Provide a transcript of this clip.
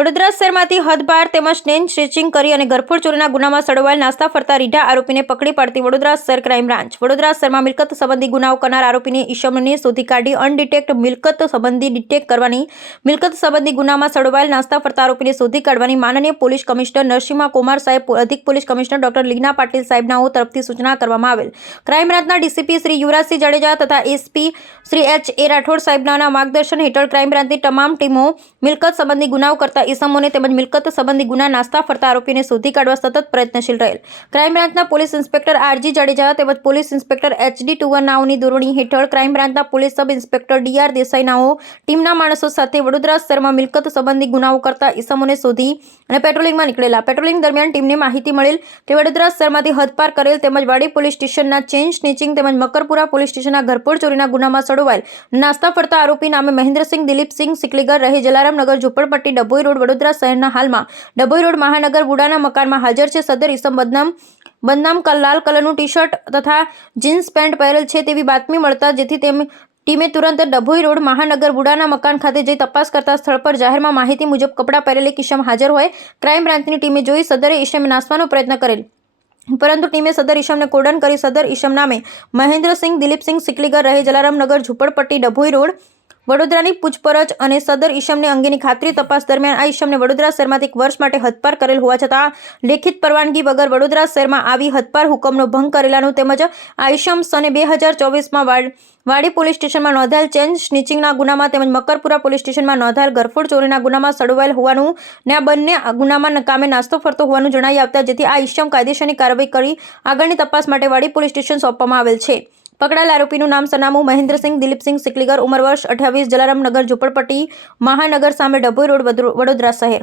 વડોદરા શહેરમાંથી હદબાર તેમજ સ્નેન સ્ટ્રેચિંગ કરી અને ઘરફોડ ચોરીના ગુનામાં સડવાયેલ નાસ્તા ફરતા રીઢા આરોપીને પકડી પાડતી વડોદરા શહેર ક્રાઇમ બ્રાન્ચ. વડોદરા શહેરમાં મિલકત સંબંધી ગુનાઓ કરનાર આરોપીને ઈશમને શોધી કાઢી અનડિટેક્ટ મિલકત સંબંધી ડિટેક્ટ કરવાની, મિલકત સંબંધી ગુનામાં સડવાયેલ નાસ્તા ફરતા આરોપીને શોધી કાઢવાની માનનીય પોલીસ કમિશનર નરસિંહા કુમાર સાહેબ અધિક police commissioner doctor Leena Patil સાહેબના તરફથી સૂચના કરવામાં આવેલ. ક્રાઇમ બ્રાન્ચના ડીસીપી શ્રી યુવરાજસિંહ જાડેજા તથા SP Shri H A Rathod સાહેબના માર્ગદર્શન હેઠળ ક્રાઇમ બ્રાન્ચની તમામ ટીમો મિલકત સંબંધી ગુનાઓ કરતા ઇસમોને તેમજ મિલકત સંબંધી ગુના નાસ્તા ફરતા આરોપીને શોધી કાઢવા સતત પ્રયત્નશીલ રહેલ. ક્રાઇમ બ્રાન્ચના પોલીસ ઇન્સ્પેક્ટર આરજી જાડેજા તેમજ police inspector H D Tuvar નાઓની દોરણી હેઠળ ક્રાઇમ બ્રાન્ચના police sub inspector D R Desai નાઓ ટીમના માણસો સાથે વડોદરા શહેરમાં મિલકત સંબંધી ગુનાઓ કરતા ઇસમોને શોધી અને પેટ્રોલિંગમાં નીકળેલા. પેટ્રોલિંગ દરમિયાન ટીમને માહિતી મળેલ કે વડોદરા શહેરમાંથી હદપાર કરેલ તેમજ વાડી પોલીસ સ્ટેશનના ચેઇન સ્નેચિંગ તેમજ મકરપુરા પોલીસ સ્ટેશનના ઘરપોળ ચોરીના ગુનામાં સડોવાયેલ. નાસ્તા ફરતા આરોપી નામે મહેન્દ્રસિંહ દિલીપસિંહ સિકલીગર રહે જલારામનગર ઝુંપડપટ્ટી ડભોઈ રોડ વડોદરા શહેરના હાલમાં. ડભોઈ રોડ મહાનગર બુડાના મકાનમાં હાજર છે સદર ઇસમ બદનામ બદનામ લાલ કલરનું ટી શર્ટ તથા જીન્સ પેન્ટ પહેરેલ છે તેવી બાતમી મળતા જેથી તેમ ટીમે તુરંત ડભોઈ રોડ મહાનગર બુડાના મકાન ખાતે જઈ તપાસ કરતા સ્થળ પર જાહેરમાં માહિતી મુજબ કપડાં પહેરેલી કિશમ હાજર હોય. ક્રાઇમ બ્રાન્ચની ટીમે જોઈ સદરે ઈશમે નાસવાનો પ્રયત્ન કરેલ. પરંતુ ટીમે સદર ઈશમને કોડન કરી સદર ઈશમ નામે મહેન્દ્રસિંહ દિલીપસિંહ સિકલીગર રહે જલારામનગર ઝુંપડપટ્ટી ડભોઈ રોડ વડોદરાની પૂછપરછ અને સદર ઈશમને અંગેની ખાતરી તપાસ દરમિયાન આ ઈશમને વડોદરા શહેરમાંથી એક વર્ષ માટે હદપાર કરેલ હોવા છતાં લેખિત પરવાનગી વગર વડોદરા શહેરમાં આવી હદપાર હુકમનો ભંગ કરેલાનું તેમજ આ ઈશમ સને બે હજાર ચોવીસમાં વાડી પોલીસ સ્ટેશનમાં નોંધાયેલ ચેન સ્નિચિંગના ગુનામાં તેમજ મકરપુરા પોલીસ સ્ટેશનમાં નોંધાયેલ ગરફોડ ચોરીના ગુનામાં સડવાયેલ હોવાનું ને આ બંને ગુનામાં કામે નાસ્તો ફરતો હોવાનું જણાઈ આવતા, જેથી આ ઈશમ કાયદેસરની કાર્યવાહી કરી આગળની તપાસ માટે વાડી પોલીસ સ્ટેશન સોંપવામાં આવેલ છે. પકડાયેલ આરોપીનું નામ સરનામું મહેન્દ્રસિંહ દિલીપસિંહ સિકલીગર, ઉંમર વર્ષ અઠ્યાવીસ જલારામ નગર ઝુંપડપટ્ટી, મહાનગર સામે ડભોઈ રોડ વડોદરા શહેર.